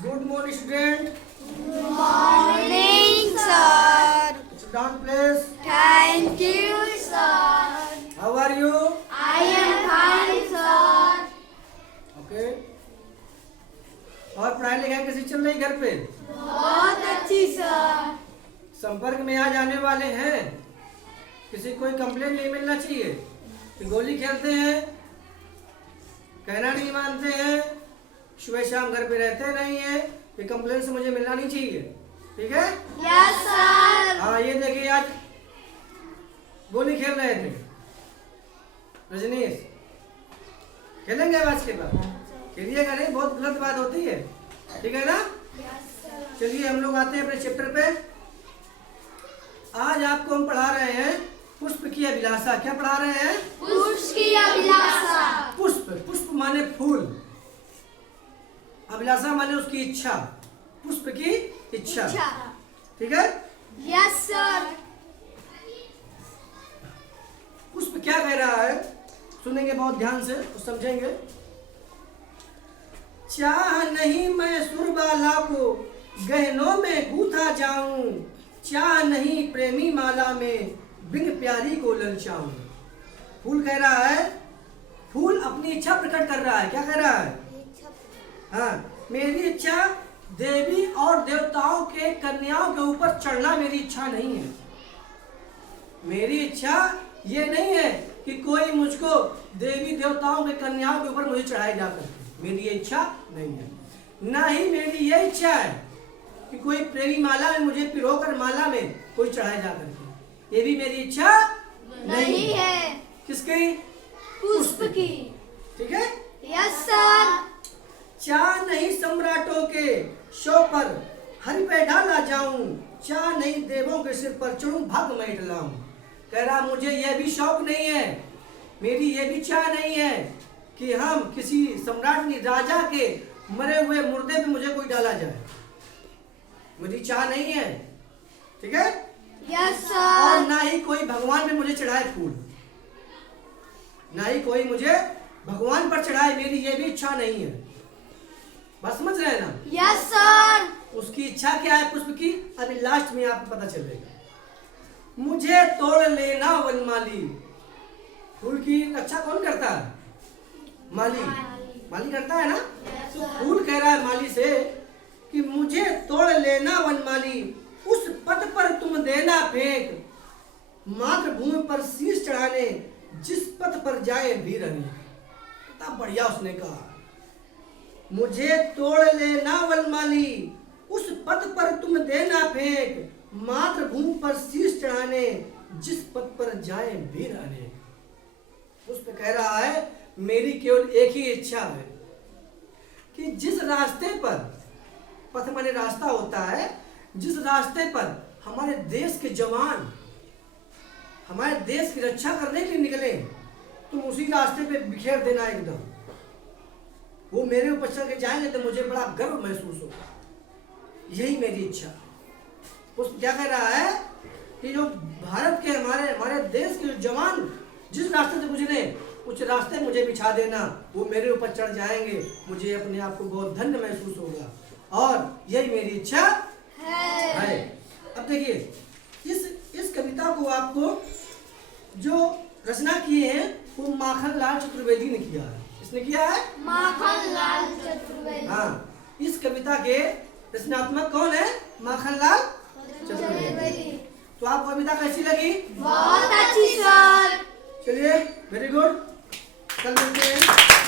Good morning, student. Morning, sir. Sit down, please. Thank you, sir. How are you? I am fine, sir. Okay. और पढ़ाई लिखाई कैसी चल रही घर पे? बहुत अच्छी, सर. संपर्क में आज आने वाले हैं. किसी कोई कंप्लेंट नहीं मिलना चाहिए कि गोली खेलते हैं, कहना नहीं मानते हैं, सुबह शाम घर पे रहते नहीं है. ये कंप्लेंट से मुझे मिलना नहीं चाहिए. ठीक है? Yes, sir. हाँ, ये देखिए आज गोली खेल रहे थे. रजनीश खेलेंगे आज के बाद? खेलिएगा नहीं, बहुत गलत बात होती है. ठीक है ना? चलिए हम लोग आते हैं अपने चैप्टर पे. आज आपको हम पढ़ा रहे हैं पुष्प की अभिलाषा. क्या पढ़ा रहे हैं? पुष्प की अभिलाषा. पुष्प. पुष्प माने फूल, अभिलाषा माने उसकी इच्छा. पुष्प की इच्छा. ठीक है? Yes, sir. पुष्प क्या कह रहा है सुनेंगे बहुत ध्यान से तो समझेंगे. चाह नहीं मैं सुरबाला को गहनों में गूथा जाऊं, चाह नहीं प्रेमी माला में बिन प्यारी को ललचाऊं. फूल कह रहा है, फूल अपनी इच्छा प्रकट कर रहा है. क्या कह रहा है? हाँ, मेरी इच्छा देवी और देवताओं के कन्याओं के ऊपर चढ़ना मेरी इच्छा नहीं है. मेरी इच्छा ये नहीं है कि कोई मुझको देवी देवताओं के कन्याओं के ऊपर मुझे चढ़ाई जा करके. मेरी ये इच्छा नहीं है. ना ही मेरी ये इच्छा है कि कोई प्रेमी माला में मुझे पिरोकर माला में कोई चढ़ाई जा करके. ये भी मेरी इच्छा नहीं है. किसकी? पुष्प की. ठीक है? Yes, sir. चाह नहीं सम्राटों के शो पर हरि पे डाला जाऊं, चाह नहीं देवों के सिर पर चढ़ूं भाग मैं टलाऊं. कह रहा मुझे यह भी शौक नहीं है, मेरी यह भी चाह नहीं है कि हम किसी सम्राट राजा के मरे हुए मुर्दे पे मुझे कोई डाला जाए. मेरी चाह नहीं है. ठीक है? Yes, और sir. ना ही कोई भगवान पे मुझे चढ़ाए फूल, ना ही कोई मुझे भगवान पर चढ़ाए. मेरी ये भी इच्छा नहीं है. बस समझ रहे हैं ना? Yes, sir. उसकी इच्छा क्या है पुष्प की? अभी लास्ट में आपको पता चलेगा. मुझे तोड़ लेना वनमाली. फूल की रक्षा कौन करता है? माली. माली करता है ना? तो फूल कह रहा है माली से कि मुझे तोड़ लेना वनमाली, उस पथ पर तुम देना फेंक, मातृभूमि पर शीश चढ़ाने जिस पथ पर जाए वीर अनेक. कितना बढ़िया उसने कहा. मुझे तोड़ लेना वनमाली, उस पथ पर तुम देना फेंक, मातृभूमि पर शीश चढ़ाने जिस पथ पर जाए वीर अनेक. उस पे कह रहा है मेरी केवल एक ही इच्छा है कि जिस रास्ते पर, पथ माने रास्ता होता है, जिस रास्ते पर हमारे देश के जवान हमारे देश की रक्षा करने के लिए निकले, तुम उसी रास्ते पे बिखेर देना एकदम. वो मेरे ऊपर चल के जाएंगे तो मुझे बड़ा गर्व महसूस होगा. यही मेरी इच्छा. उस क्या कह रहा है कि जो भारत के हमारे देश के जो जवान जिस रास्ते से गुजरे उस रास्ते मुझे बिछा देना. वो मेरे ऊपर चढ़ जाएंगे, मुझे अपने आप को बहुत धन्य महसूस होगा. और यही मेरी इच्छा है. अब देखिए इस कविता को आपको जो रचना किए हैं वो माखनलाल चतुर्वेदी ने किया है. किसने किया है? माखनलाल चतुर्वेदी. हाँ, इस कविता के रचनात्मक कौन है? माखनलाल चतुर्वेदी. तो आपको कविता कैसी लगी? बहुत अच्छी, सर. चलिए, वेरी गुड. कल मिलते हैं.